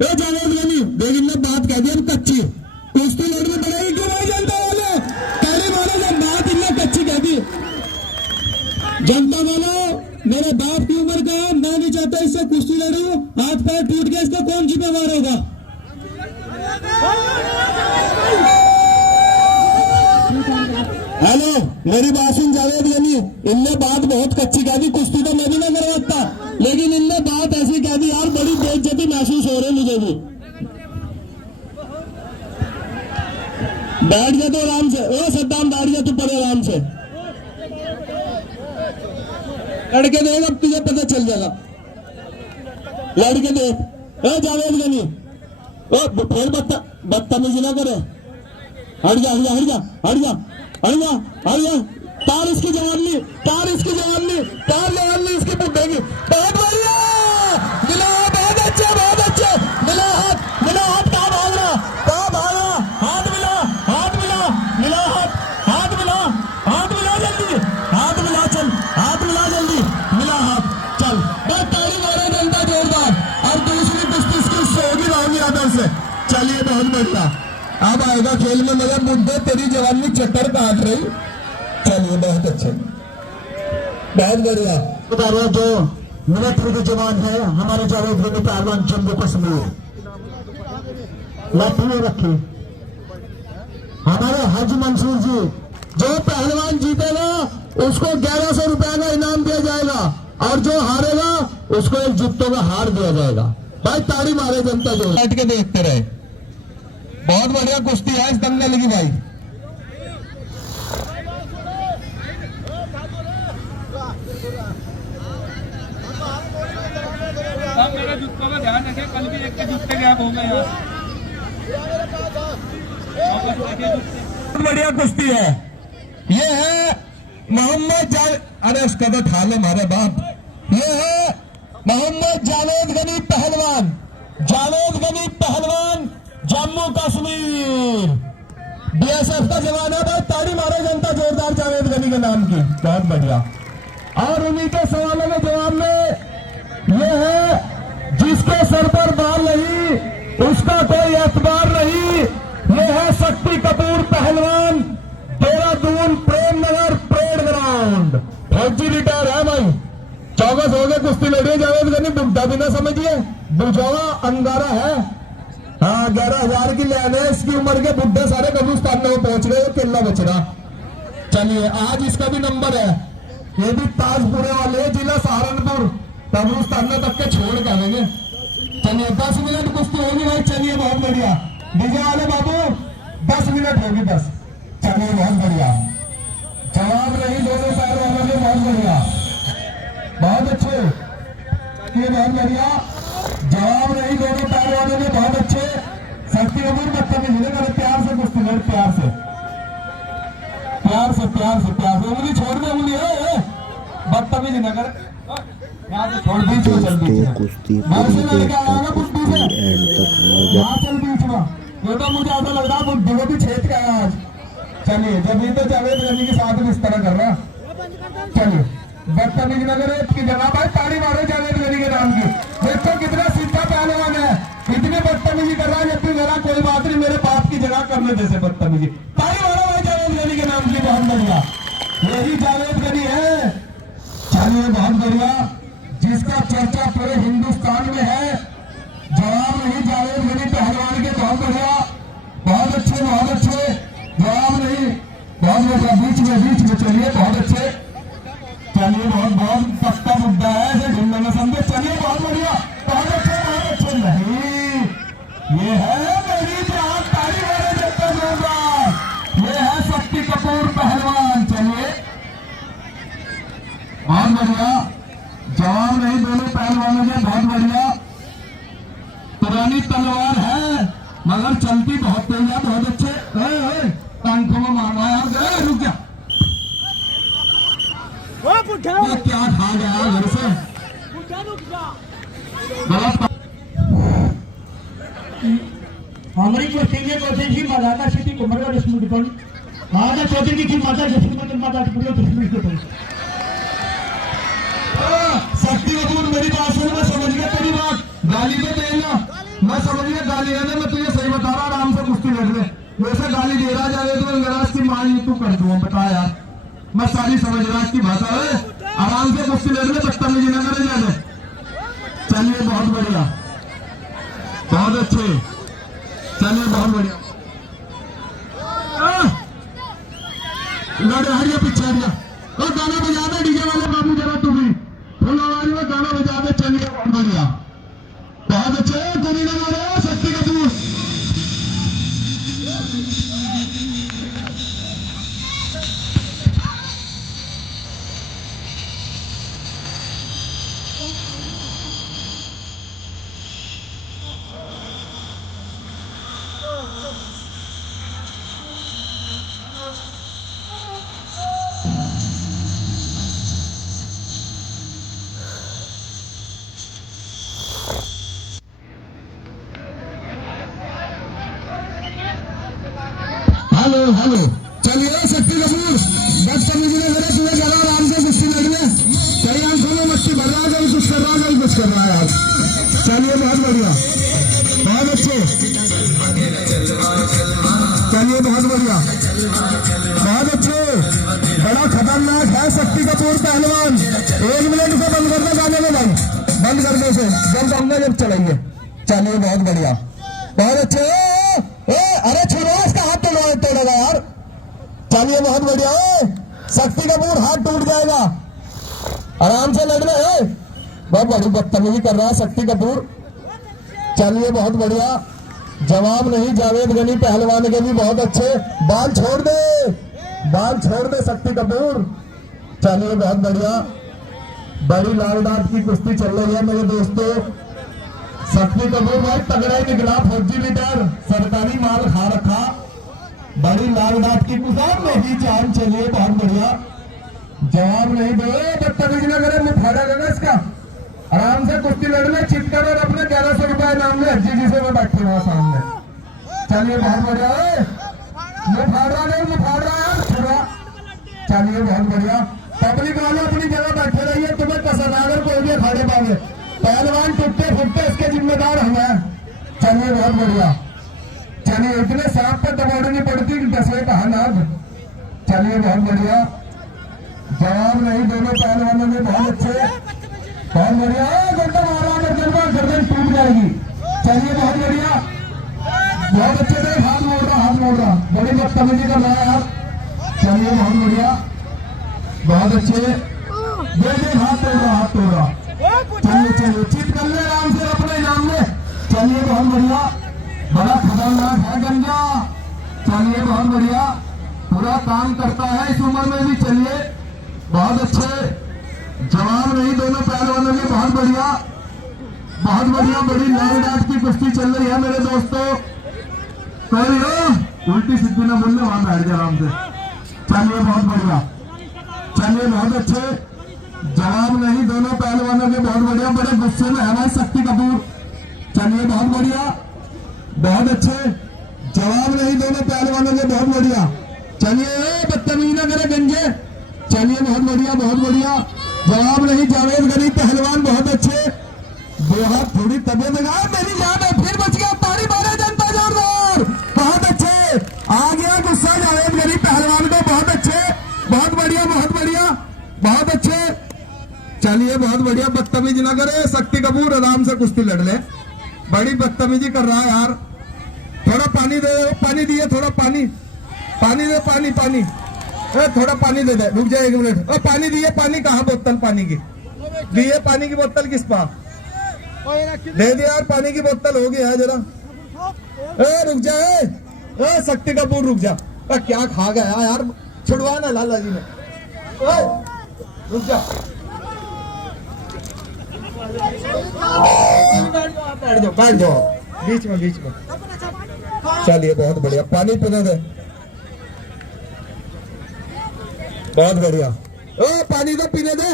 जावेद गनी देख इनने बात कह दी अब कच्ची कुश्ती लड़नी पड़ेगी क्यों भाई जनता वाले पहली बार जब बात इनने कच्ची कह दी। जनता वालों मेरे बाप की उम्र का है, मैं नहीं चाहता इससे कुश्ती लड़ूं, हाथ पैर टूट गया इसका कौन जिम्मेवार होगा। हेलो मेरी बात सुन जावेद गनी, इनने बात बहुत कच्ची कह दी, कुश्ती तो मैं भी ना करवाता, लेकिन इनने बात ऐसी कह दी यार बड़ी बेइज्जती महसूस हो रही मुझे भी। बैठ जा तो आराम से, ओ सद्दाम बैठ जा तू पड़े आराम से, लड़के देख अब तुझे पता चल जाएगा, लड़के देख। ओ जावेद गनी ओ फिर बदतमीजी ना करे, हट जा हट जा हट जा हट जा हट जा हट जा, तार इसकी जवानी, तार इसकी जवानी, तार जवानी इसकी बुढ़ेगी। बहुत बढ़िया मिला, बहुत अच्छे मिला हाथ, मिला हाथ, कहाँ भाग रहा, कहाँ भाग रहा, हाथ मिला, हाथ मिला, मिला हाथ, हाथ मिला, हाथ मिला जल्दी, हाथ मिला, चल हाथ मिला जल्दी, मिला हाथ, चल बस ताली मारे जनता जोरदार। और दूसरी कुश्ती इसकी होगी राहुल यादव से। चलिए बहुत बढ़िया, अब आएगा खेल में मजा, मुद्दे तेरी जवानी चक्कर काट रही। चलिए बहुत अच्छे, बहुत बढ़िया। जो मिलिट्री के जवान है हमारे जावेद गनी पहलवान जम्मू कश्मीर, लाठी रखी हमारे हज मंसूर जी, जो पहलवान जीतेगा उसको 1100 रुपए का इनाम दिया जाएगा और जो हारेगा उसको एक जूतों का हार दिया जाएगा। भाई ताड़ी मारे जनता जो बैठ के देखते रहे, बहुत बढ़िया कुश्ती है इस दंगल की भाई। मेरा जूतों का ध्यान रखे, कल भी एक के जूते गैप हो गए यार। बहुत बढ़िया कुश्ती है, ये है मोहम्मद अरे उसका तो ठा लो हमारे बाप, ये है मोहम्मद जावेद गनी पहलवान, जावेद गनी पहलवान जम्मू कश्मीर, बीएसएफ का जवान है भाई। ताड़ी मारे जनता जोरदार जावेद गनी के नाम की, बहुत बढ़िया। और उन्हीं के सवालों के जवाब में ये है जिसके सर पर बाल नहीं उसका कोई एतबार नहीं, ये है शक्ति कपूर पहलवान, देहरादून प्रेम नगर परेड ग्राउंड, फौजी रिटायर है भाई। 24 हो गए कुश्ती लड़िए जावेद गनी, बुढ़ा भी ना समझिए, बुझावा अंगारा है। हाँ 11,000 की लेने, इसकी उम्र के बुढ़े सारे कब्रिस्तान में पहुंच गए, केला बच रहा। चलिए आज इसका भी नंबर है, ये भी ताजपुरे वाले जिला सहारनपुर कब्रिस्तान में तक के छोड़ के आएंगे। चलिए 10 मिनट कुश्ती होगी भाई। चलिए बहुत बढ़िया, डीजे वाले बाबू 10 मिनट होगी 10। चलिए बहुत बढ़िया, जवाब रही दोनों पैर वालों ने, बहुत बढ़िया, बहुत अच्छे, ये बहुत बढ़िया जवाब रही दोनों पैर वालों ने, बहुत अच्छे। शक्ति कपूर बदतमीजी नहीं करे, प्यार से कुश्ती लड़, प्यार से प्यार से प्यार से प्यार से, उंगली छोड़ दे, उंगली बदतमीजी न करे, छोड़ बीच में, चल बीच में, से लड़का आएगा बुद्धू से, चल बीच में, ये तो मुझे ऐसा लग रहा है बुद्धू को भी छेद का है आज। चलिए जब ये तो जावेद गनी के साथ में इस तरह कर रहा, चलिए बदतमीजी न करे की जगह भाई, ताड़ी मारो जावेद गनी के नाम की। देखो कितना सीधा पहलवान है, इतनी बदतमीजी कर रहा है, जबकि मेरा कोई बात नहीं, मेरे बाप की जगह करने जैसे बदतमीजी। ताड़ी मारो भाई जावेद गनी के नाम की, बहुत बढ़िया, यही जावेद गनी है। चलिए बहुत बढ़िया, जिसका चर्चा पूरे हिंदुस्तान में है, जवाब नहीं जावेद गनी पहलवान के, बहुत बढ़िया, बहुत अच्छे, बहुत अच्छे, जवाब नहीं, बहुत बढ़िया, बीच में चलिए बहुत अच्छे। चलिए बहुत बहुत पक्का मुद्दा है, ढूंढने में समझे। चलिए बहुत बढ़िया, बहुत अच्छे नहीं, ये है मेरी जान, ताली मारे जनता जोरदार, ये है शक्ति कपूर पहलवान। चलिए बहुत बढ़िया, जवाब नहीं दोनों पहलवानों ने, बहुत बढ़िया। पुरानी तलवार है मगर चलती बहुत तेज है, बहुत अच्छे। पंखों में मारना यार, रुक जा, क्या खा गया घर से, हमारी को सिंगे कोशिश की मजाका सिटी को मरवा स्मृति कौन माता चौधरी की माता जसमत माता की पूरी स्मृति को शक्ति कपूर मेरी बात सुन, मैं समझ गया तेरी बात, गाली तो देना, मैं गाली देने, मैं तुझे सही बता रहा, आराम से कुश्ती लड़ ले। वैसे गाली दे रहा जाए तो गराज की मान तू कर दूँ, बता यार, मैं सारी समझ रहा की भाषा है। आराम से कुश्ती लड़ ले, बदतमीजी ना करे जाने। चलिए बहुत बढ़िया, बहुत अच्छे, चलिए बहुत बढ़िया। लड़ हरिया पीछे हरिया, और गाना बजा दे डीजे वाले बाबू जरा, तू भी फुल आवाज में गाना बजा दे। चलिए बहुत बढ़िया, बहुत अच्छे। गोली ना मारो, शक्ति कपूर। हेलो हेलो, चलिए शक्ति कपूर, बदतमीजी ने मेरे पूरे जरा आराम से कुश्ती लड़ने। कई आंखों में मस्ती भर रहा है, कभी कुछ कर रहा है, कभी कुछ कर रहा है यार। चलिए बहुत बढ़िया, बहुत अच्छे, चलिए बहुत बढ़िया, बहुत अच्छे। बड़ा खतरनाक है शक्ति कपूर पहलवान। 1 मिनट को बंद कर दो गाने में, बंद कर दो से, जब हमने जब चलाइए। चलिए बहुत बढ़िया, बहुत अच्छे। अरे छोड़ो, इसका हाथ तोड़ेगा यार। चलिए बहुत बढ़िया, शक्ति कपूर हाथ टूट जाएगा, आराम से लड़ रहे। बहुत बड़ी बदतमीजी कर रहा है शक्ति कपूर। चलिए बहुत बढ़िया, जवाब नहीं जावेद गनी पहलवान के भी बहुत अच्छे। बाल छोड़ दे, बाल छोड़ दे शक्ति कपूर। चलिए बहुत बढ़िया, बड़ी लाल डाट की कुश्ती चल रही है मेरे दोस्तों। शक्ति कपूर भाई तगड़ा ही निकला, फौजी लीडर, सरकारी माल खा रखा। बड़ी लाल डाट की कुश्ती में ही जान। चलिए बहुत बढ़िया, जवाब नहीं दो, बदतमीजी न करे, मुंह फाड़ा देगा इसका। आराम से कुश्ती लड़ने, चितकर और अपने 1100 रुपए नाम ले जी से मैं बैठे हुआ सामने। चलिए बहुत बढ़िया, मुंह फाड़ रहा नहीं, मुंह फाड़ रहा है थोड़ा। चलिए बहुत बढ़िया, पब्लिक वाले अपनी जगह बैठे रहिए, तुम्हें कसरदागर कोई भी अखाड़े पावे। पहलवान टूटते फूटते इसके जिम्मेदार हमें। चलिए बहुत बढ़िया, चलिए इतने सांप पे दबोड़नी पड़ती कि दसवें कहा नाग। चलिए बहुत बढ़िया, जवाब नहीं दोनों पहलवानों ने, बहुत अच्छे, बहुत बढ़िया। गर्दन मारा, गर्दन टूट जाएगी। चलिए बहुत बढ़िया, बहुत अच्छे से हाथ मोड़ रहा, हाथ मोड़ रहा, बड़ी बदतमीजी कर रहा है यार। चलिए बहुत बढ़िया, बहुत अच्छे, देख हाथ तोड़ रहा, हाथ तोड़ रहा। चलिए चलिए, चित कर ले आराम से अपने इनाम में। चलिए बहुत बढ़िया, बड़ा खतरनाक है गंजा। चलिए बहुत बढ़िया, पूरा काम करता है इस उम्र में भी। चलिए बहुत अच्छे, जवाब नहीं दोनों पहलवानों के, बहुत बढ़िया, बहुत बढ़िया। बड़ी लाल डाट की कुश्ती चल रही है मेरे दोस्तों। उल्टी सिद्धि ना बोलने, वहां बैठ जाए आराम से। चलिए बहुत बढ़िया, चलिए बहुत अच्छे, जवाब नहीं दोनों पहलवानों के, बहुत बढ़िया। बड़े गुस्से में है ना शक्ति कपूर। चलिए बहुत बढ़िया, बहुत अच्छे, जवाब नहीं दोनों पहलवानों के, बहुत बढ़िया। चलिए बदतमीजी ना करे गंजे। चलिए बहुत बढ़िया, बहुत बढ़िया, जवाब नहीं जावेद गनी पहलवान, बहुत अच्छे। दो हाथ थोड़ी तबियत लगा, मेरी जान है, फिर बच गया। तारी मारे जनता जोरदार, बहुत अच्छे, आ गया गुस्सा जावेद गनी पहलवान को, बहुत अच्छे, बहुत बढ़िया, बहुत बढ़िया, बहुत अच्छे। चलिए बहुत बढ़िया, बदतमीजी ना करे शक्ति कपूर, आराम से कुश्ती लड़ ले। बड़ी बदतमीजी कर रहा है यार। थोड़ा पानी दे, पानी दिए, थोड़ा पानी, पानी दे, पानी पानी, थोड़ा पानी दे दे, रुक जाए 1 मिनट। पानी दिए, पानी कहाँ, बोतल पानी की दिए, पानी की बोतल किस पा दे दिया यार, पानी की बोतल हो गया है जरा। रुक जाए, शक्ति कपूर रुक जा, क्या खा गया यार, छुड़वा ना लाला जी ने। रुक जा, बैठ जाओ बीच में, बीच में। चलिए बहुत बढ़िया, पानी पीने दे, बहुत बढ़िया। पानी तो पीने दे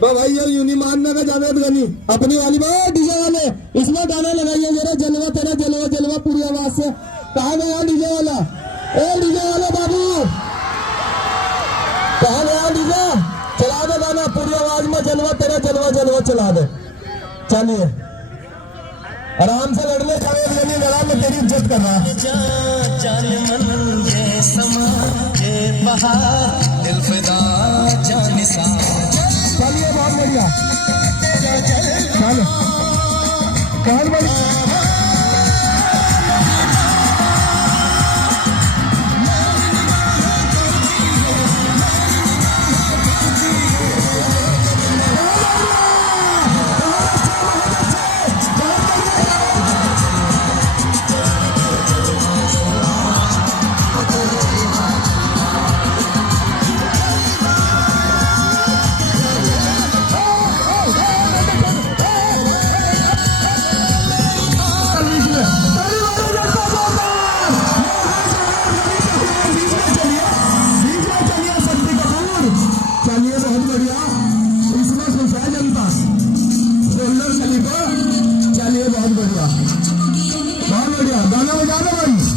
भाई। ये यूनी मानने का जावेद गनी अपनी वाली बात, डीजे वाले इसमें गाना लगाइए जरा, जलवा तेरा जलवा जलवा, पूरी आवाज से। कहा गया डीजे वाला, डीजे वाले बाबू, कहा गया डीजे, चला दे गाना पूरी आवाज में, जलवा तेरा जलवा जलवा चला दे। चलिए आराम से लड़ ले, जावेद गनी लड़ा, मैं तेरी इज्जत कर रहा। जान मन ये समा ये बहार दिल फिदा जान सा। चलिए बहुत बढ़िया, चलो बहुत बढ़िया। चलिए बहुत बढ़िया, इसमें खुश है जनता, सोलर चली को। चलिए बहुत बढ़िया, बहुत बढ़िया, गाना बजा दो भाई।